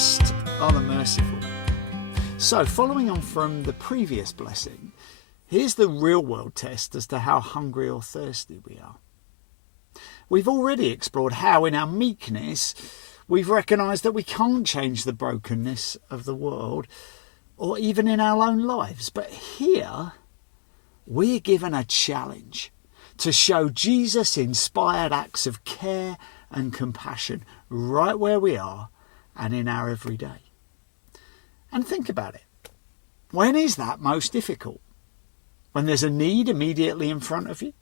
Blessed are the merciful. So, following on from the previous blessing, here's the real world test as to how hungry or thirsty we are. We've already explored how in our meekness we've recognised that we can't change the brokenness of the world or even in our own lives. But here we're given a challenge to show Jesus-inspired acts of care and compassion right where we are and in our everyday. And think about it. When is that most difficult? When there's a need immediately in front of you?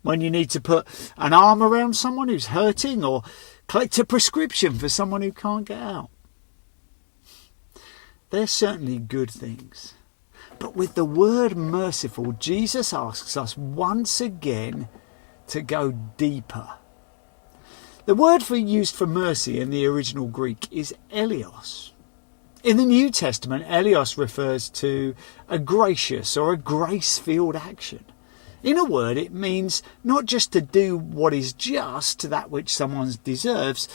When you need to put an arm around someone who's hurting or collect a prescription for someone who can't get out? They're certainly good things. But with the word merciful, Jesus asks us once again to go deeper. The word used for mercy in the original Greek is eleos. In the New Testament, eleos refers to a gracious or a grace-filled action. In a word, it means not just to do what is just, that which someone deserves,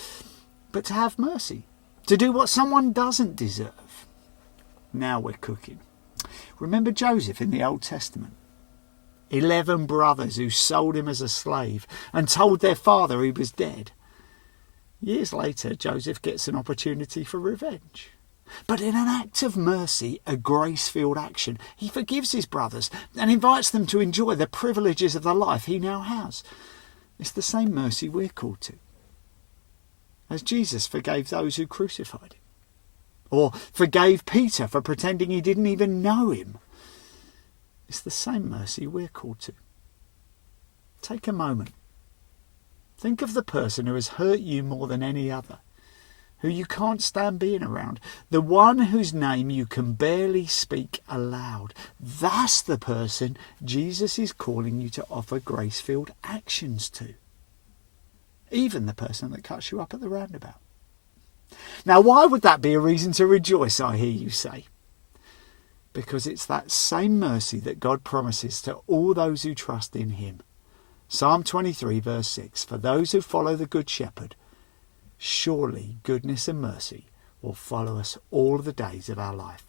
but to have mercy, to do what someone doesn't deserve. Now we're cooking. Remember Joseph in the Old Testament? 11 brothers who sold him as a slave and told their father he was dead. Years later, Joseph gets an opportunity for revenge. But in an act of mercy, a grace-filled action, he forgives his brothers and invites them to enjoy the privileges of the life he now has. It's the same mercy we're called to, as Jesus forgave those who crucified him, or forgave Peter for pretending he didn't even know him. It's the same mercy we're called to. Take a moment. Think of the person who has hurt you more than any other, who you can't stand being around, the one whose name you can barely speak aloud. That's the person Jesus is calling you to offer grace-filled actions to. Even the person that cuts you up at the roundabout. Now, why would that be a reason to rejoice, I hear you say? Because it's that same mercy that God promises to all those who trust in him. Psalm 23 verse 6, for those who follow the Good Shepherd, surely goodness and mercy will follow us all the days of our life.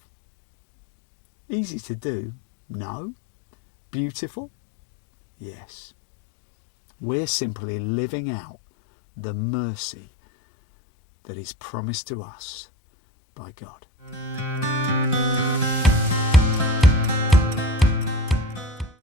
Easy to do? No. Beautiful? Yes. We're simply living out the mercy that is promised to us by God.